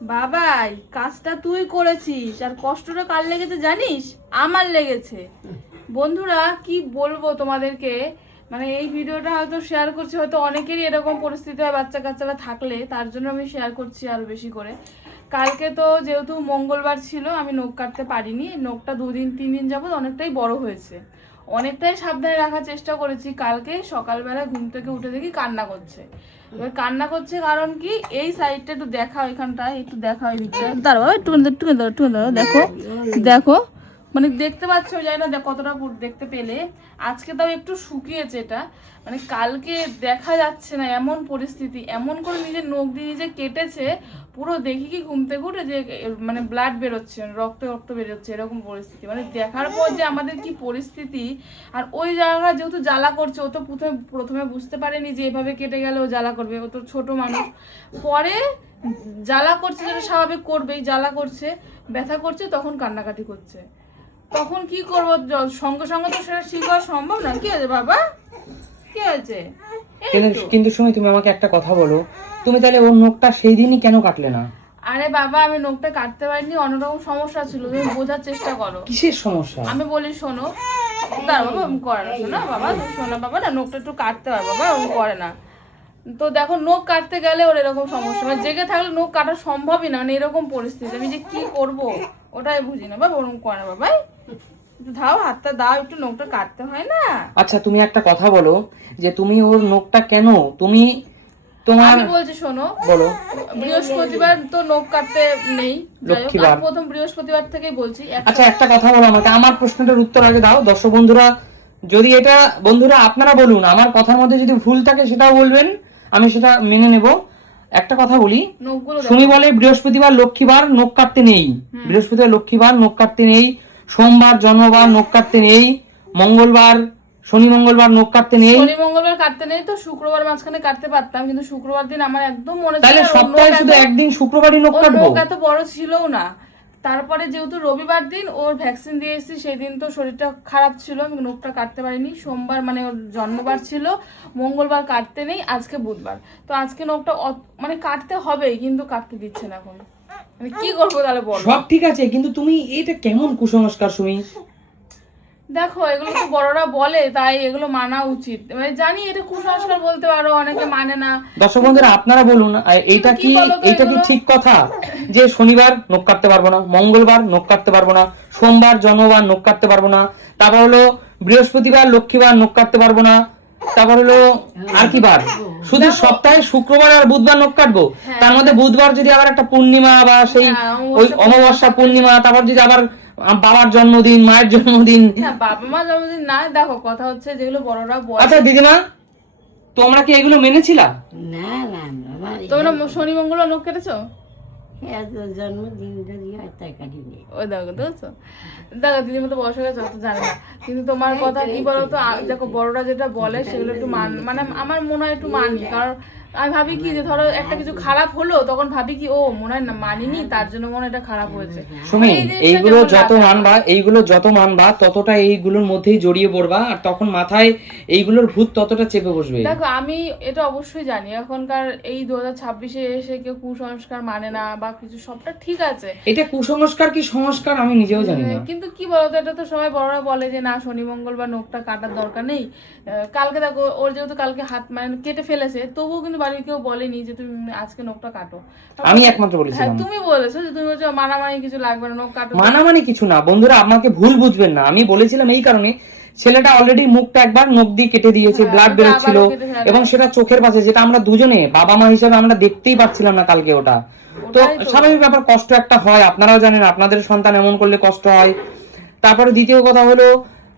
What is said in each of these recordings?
বাবাই, কাজটা তুই করেছিস আর কষ্টটা কার লেগেছে জানিস? আমার লেগেছে। বন্ধুরা, কি বলবো তোমাদেরকে, মানে এই ভিডিওটা হয়তো শেয়ার করছি, হয়তো অনেকেরই এরকম পরিস্থিতি হয় বাচ্চা কাচ্চারা থাকলে, তার জন্য আমি শেয়ার করছি আরো বেশি করে। কালকে তো যেহেতু মঙ্গলবার ছিল, আমি নখ কাটতে পারিনি। নখটা 2-3 দিন যাবত অনেকটাই বড় হয়েছে, অনেকটাই সাবধানে রাখার চেষ্টা করেছি। কালকে সকালবেলা ঘুম থেকে উঠে দেখি কান্না করছে। এবার কান্না করছে কারণ কি, এই সাইডটা একটু দেখাও, এখানটা একটু দেখাও, এই দিকটা দাঁড়াও, একটু দেখো দেখো, মানে দেখতে পাচ্ছ, জানি না কতটা দেখতে পেলে। আজকে তাও একটু শুকিয়েছে এটা, মানে কালকে দেখা যাচ্ছে না এমন পরিস্থিতি। এমন করে নিজের নখ দিয়ে নিজে কেটেছে, পুরো দেখি কি ঘুম থেকে উঠে যে মানে ব্লাড বেরোচ্ছে, রক্ত রক্ত বেরোচ্ছে, এরকম পরিস্থিতি। মানে দেখার পর যে আমাদের কি পরিস্থিতি। আর ওই জায়গা যেহেতু জ্বালা করছে, ও তো প্রথমে বুঝতে পারেনি যে এভাবে কেটে গেলে ও জ্বালা করবে, ও তো ছোট মানুষ। পরে জ্বালা করছে, যেটা স্বাভাবিক করবেই, জ্বালা করছে, ব্যথা করছে, তখন কান্নাকাটি করছে। তখন কি করবো, সঙ্গে সঙ্গে তো সেটা ঠিক হওয়া সম্ভব না। কি হয়েছে বাবা, কি হয়েছে? কিন্তু শুনি, তুমি আমাকে একটা কথা বলো, তুমি তাহলে ওর নখটা সেই দিনই কেন কাটলে না? আরে বাবা, আমি নখটা কাটতে পারিনি, অন্যরকম সমস্যা ছিল। তুমি বোঝার চেষ্টা করো। কিসের সমস্যা? আমি বলি শোনো, দাঁড়া বাবা, আমি করে না, শোনো বাবা, শোনো বাবা, না নখটা একটু কাটতে হয় বাবা, ও করে না। তো দেখো, নখ কাটতে গেলে ওর এরকম সমস্যা, মানে জেগে থাকলে নখ কাটা সম্ভবই না, মানে এরকম পরিস্থিতি। আমি যে কি করব ওটাই বুঝি না বাবা, ওরকম করে না বাবা। একটু দাও, হাতটা দাও, একটু নখটা কাটতে হয় না? আচ্ছা, তুমি একটা কথা বলো, যে তুমি ওর নখটা কেন, তুমি তোমার আমি বলছি শোনো, বলো। বৃহস্পতিবার তো নখ কাটতে নেই, লক্ষ্মীবার। প্রথম বৃহস্পতিবার থেকেই বলছি। আচ্ছা, একটা কথা বলো আমাকে, আমার প্রশ্নটার উত্তর আগে দাও। দর্শক বন্ধুরা, যদি এটা, বন্ধুরা আপনারা বলুন, আমার কথার মধ্যে যদি ভুল থাকে সেটাও বলবেন, আমি সেটা মেনে নেব। একটা কথা বলি, নখগুলো সুমি বলে বৃহস্পতিবার লক্ষ্মীবার নখ কাটতে নেই, বৃহস্পতিবার লক্ষ্মীবার নখ কাটতে নেই, সোমবার জন্মবার নখ কাটতে নেই, মঙ্গলবার শনি মঙ্গলবার নখ কাটতে নেই। শনি মঙ্গলবার কাটতে নেই তো শুক্রবার মাঝখানে কাটতে পারতাম, কিন্তু শুক্রবার দিন আমার একদম মনে ছিল তাহলে না, সপ্তাহে শুধু একদিন শুক্রবারই নখ কাটবো? নখ এত বড় ছিলও না। তারপরে যেহেতু রবিবার দিন ওর ভ্যাকসিন দিয়ে এসেছি, সেই দিন তো শরীরটা খারাপ ছিল, আমি নখটা কাটতে পারিনি। সোমবার মানে ওর জন্মবার ছিল, মঙ্গলবার কাটতে নেই, আজকে বুধবার। তো আজকে নখটা মানে কাটতে হবেই, কিন্তু কাটতে দিচ্ছে না এখন। আমি কি করবো তাহলে বলো? সব ঠিক আছে, কিন্তু তুমি এটা কেমন কুসংস্কার সুমি? দেখো, এগুলো তো বড়রা বলে, তাই এগুলো মানা উচিত। মানে জানি এটা কুসংস্কার বলতে পারো, অনেকে মানে না। দর্শক বন্ধুরা আপনারা বলুন, এইটা কি ঠিক কথা যে শনিবার নখ কাটতে পারবো না, মঙ্গলবার নখ কাটতে পারবো না, সোমবার জন্মবার নখ কাটতে পারবো না, তারপর হলো বৃহস্পতিবার লক্ষ্মীবার নখ কাটতে পারবো না, তারপর হলো আর কি বার, শুধু সপ্তাহে শুক্রবার আর বুধবার নখ কাটবো? তার মধ্যে বুধবার যদি আবার একটা পূর্ণিমা বা সেই ওই অমাবস্যা পূর্ণিমা, তারপর যদি আবার বাবার জন্মদিন, মায়ের জন্মদিন। বাবা মা জন্মদিন না, দেখো কথা হচ্ছে যেগুলো বড়রা বলে। আচ্ছা দিদিমা, তোমরা কি এগুলো মেনেছিলা? না না, আমার তোমরা শনি মঙ্গলবার নখ কেটেছো? জন্মদিনটা দিয়ে তাই কাটিনি। ওই দেখো, দেখছো, দেখো দিদির মতো বয়স হয়ে গেছে, অত জানে না। কিন্তু তোমার কথা কি বলতো, দেখো বড়রা যেটা বলে সেগুলো একটু মানে আমার মনে হয় একটু মানি। কারণ আমি ভাবি কি, যে ধরো একটা কিছু খারাপ হলো, তখন ভাবি কি ও মনে হয় না মানিনি, তার জন্য মনে হয় এটা খারাপ হয়েছে। সুমি, এইগুলো যত মানবা ততটা এইগুলোর মধ্যেই জড়িয়ে পড়বা, আর তখন মাথায় এইগুলোর ভূত ততটা চেপে বসবে। দেখো, আমি এটা অবশ্যই জানি, এখনকার এই 2026-এ এসে কেউ কুসংস্কার মানে না বা কিছু, সবটা ঠিক আছে। এটা কুসংস্কার কি সংস্কার আমি নিজেও জানি না, কিন্তু কি বলতো, এটা তো সবাই বড়রা বলে যে না, শনি মঙ্গলবার নখটা কাটার দরকার নেই। কালকে দেখো, ওর যেহেতু কালকে হাত মানে কেটে ফেলেছে, তবুও কিন্তু বাড়ির কেউ বলেনি যে তুমি আজকে নখটা কাটো। আমি একমাত্র বলেছিলাম। তুমি বলেছো যে, তুমি বলছো মানামানি কিছু লাগবে না, নখ কাটো। মানামানি কিছু না বন্ধুরা, আমাকে ভুল বুঝবেন না, আমি বলেছিলাম এই কারণে, ছেলেটা অলরেডি মুখটা একবার নখ দিয়ে কেটে দিয়েছে, ব্লাড বেরোচ্ছিল, এবং সেটা চোখের পাশে, যেটা আমরা দুজনে বাবা মা হিসেবে আমরা দেখতেই পাচ্ছিলাম না কালকে ওটা। তো স্বাভাবিক ব্যাপার, কষ্ট একটা হয়, আপনারাও জানেন আপনাদের সন্তান এমন করলে কষ্ট হয়। তারপরে দ্বিতীয় কথা হলো,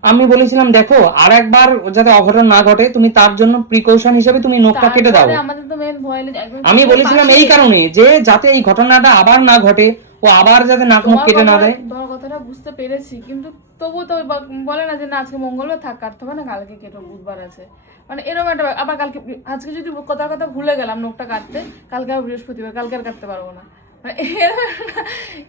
আমি বলেছিলাম দেখো আর একবার যাতে অঘটন না ঘটে, তুমি তার জন্য প্রিকশন হিসেবে তুমি নখটা কেটে দাও। আমি বলেছিলাম এই কারণে, যে যাতে এই ঘটনাটা আবার না ঘটে, ও আবার যাতে নাক মুখ কেটে না দেয়। তোমার কথাটা বুঝতে পেরেছি, কিন্তু তবু তো বলে না যে না আজকে মঙ্গলবার থাক, কাটতে হবে না, কালকে কেটো, বুধবার আছে। মানে এরকম একটা, আবার কালকে আজকে যদি কথা ভুলে গেলাম নখটা কাটতে, কালকে আবার বৃহস্পতিবার, কালকে আর কাটতে পারবো না, মানে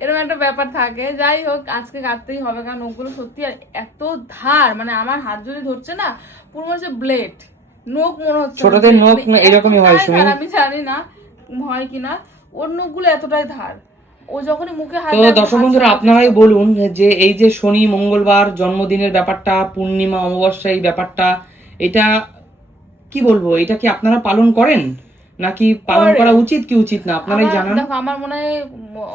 এরকম একটা ব্যাপার থাকে। যাই হোক, আজকে কাটতেই হবে, কারণ নখগুলো সত্যি আর এত ধার, মানে আমার হাত যদি ধরছে না, পুরো মনে হচ্ছে ব্লেড। নখ মনে হচ্ছে ছোটদের নখ এরকমই হয়, আমি জানি না হয় কিনা, ওর নখগুলো এতটাই ধার, ও যখনই মুখে হাত তো দর্শক বন্ধুরা আপনারাই বলুন যে এই যে শনি মঙ্গলবার জন্মদিনের ব্যাপারটা, পূর্ণিমা অমাবস্যা এই ব্যাপারটা, এটা কি বলবো, এটা কি আপনারা পালন করেন নাকি পালন করা উচিত কি উচিত না আপনারাই জানান। দেখো আমার মনে হয়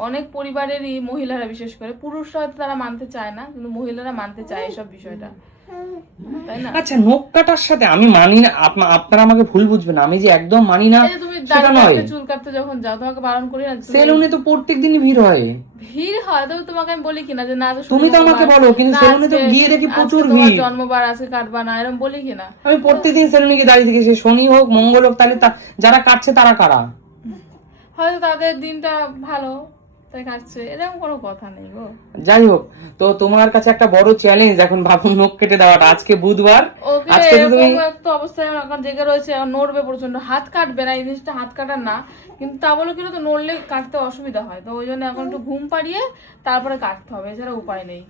অনেক পরিবারেরই, মহিলারা বিশেষ করে, পুরুষরা হয়তো তারা মানতে চায় না, কিন্তু মহিলারা মানতে চায় এসব বিষয়টা, তাই না? আচ্ছা, নখ কাটার সাথে আমি মানি না, আপনারা আমাকে ভুল বুঝবেন, আমি যে একদম মানি না এই যে তুমি সেটা নয়। চুল কাটতে যখন যাও তোমাকে বারণ করি না? সেলুনে তো প্রত্যেকদিনই ভিড় হয়। ভিড় হয়, তবে তোমাকে আমি বলি কিনা যে না তুমি তো আমাকে বলো, কিন্তু সেলুনে তো গিয়ে দেখি প্রচুর ভিড়। জন্মবার আছে কাটবা না, এরকম বলি কিনা? আমি প্রত্যেকদিন সেলুনে গিয়ে দাঁড়িয়ে থাকি, সে শনি হোক মঙ্গল হোক, তাহলে যারা কাটছে তারা কারা? হয়তো তাদের দিনটা ভালো তাই কাটছে, এরকম কোনো কথা নেই গো। যাই হোক, তো তোমার কাছে একটা বড় চ্যালেঞ্জ এখন বাবুর নখ কেটে দেওয়াটা। আজকে বুধবার, ওকে আজকে তো তুমি এরকম একটা অবস্থায় এখন জেগে রয়েছে, এখন নড়বে প্রচন্ড, হাত কাটবে না, এই জিনিসটা হাত কাটার না, কিন্তু তা বলে কিন্তু তো নড়লে কাটতে অসুবিধা হয়, তো ওই জন্য এখন একটু ঘুম পাড়িয়ে তারপরে কাটতে হবে, এছাড়া উপায় নেই।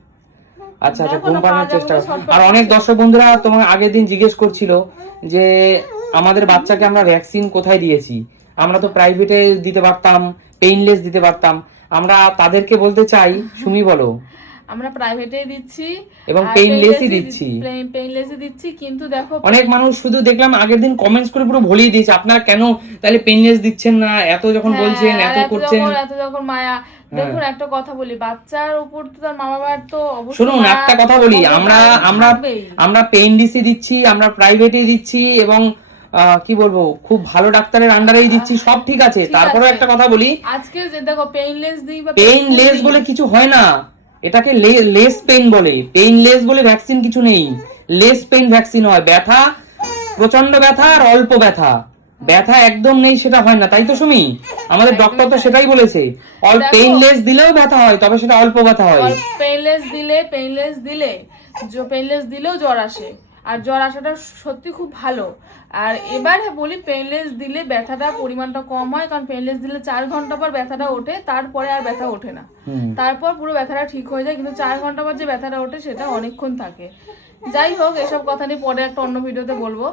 আচ্ছা আচ্ছা, ঘুম পাড়ানোর চেষ্টা করো। আর অনেক দর্শক বন্ধুরা তোমার আগের দিন জিজ্ঞেস করছিল যে আমাদের বাচ্চাকে আমরা ভ্যাকসিন কোথায় দিয়েছি, আমরা তো প্রাইভেটে দিতে পারতাম, পেইনলেস দিতে পারতাম। আমরা তাদেরকে বলতে চাই, সুমি বলো। আমরা প্রাইভেটে দিচ্ছি এবং পেইনলেসই দিচ্ছি, পেইনলেসই দিচ্ছি, কিন্তু দেখো অনেক মানুষ শুধু দেখলাম আগের দিন কমেন্টস করে পুরো ভুলিয়ে দিয়েছে, আপনারা কেন তাহলে পেইনলেস দিচ্ছেন না, এত যখন বলছেন, এত করছেন। এত যখন মায়া, দেখুন একটা কথা বলি, বাচ্চার উপর তো তার মা বাবার তো অবশ্যই। শুনুন একটা কথা বলি, আমরা পেইনলেসই দিচ্ছি, আমরা প্রাইভেটে দিচ্ছি, এবং কি বলবো, খুব ভালো ডাক্তারের আন্ডারেই দিচ্ছি, সব ঠিক আছে। তারপরেও একটা কথা বলি, আজকে যে দেখো পেইনলেস দিই বা পেইনলেস বলে কিছু হয় না, এটাকে লেস পেইন বলে। পেইনলেস বলে ভ্যাকসিন কিছু নেই, লেস পেইন ভ্যাকসিন হয়। ব্যথা, প্রচন্ড ব্যথা আর অল্প ব্যথা, ব্যথা একদম নেই সেটা হয় না, তাই তো সুমি? আমাদের ডক্টর তো সেটাই বলেছে, পেইনলেস দিলেও ব্যথা হয়, তবে সেটা অল্প ব্যথা হয়। পেইনলেস দিলেও জ্বর আসে, আর জ্বর আসাটা সত্যি খুব ভালো। আর এবার বলি, পেইনলেস দিলে ব্যথাটা পরিমাণটা কম হয়, কারণ পেইনলেস দিলে 4 ঘন্টা পর ব্যথাটা ওঠে, তারপরে আর ব্যথা ওঠে না, তারপর পুরো ব্যথাটা ঠিক হয়ে যায়, কিন্তু 4 ঘন্টা পর যে ব্যথাটা ওঠে সেটা অনেকক্ষণ থাকে। যাই হোক, এসব কথা নিয়ে পরে একটা অন্য ভিডিওতে বলবো।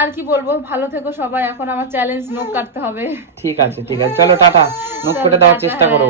আর কি বলবো, ভালো থেকো সবাই, এখন আমার চ্যালেঞ্জ নখ কাটতে হবে। ঠিক আছে, চলো টাটা, নখ কেটে দেওয়ার চেষ্টা করো।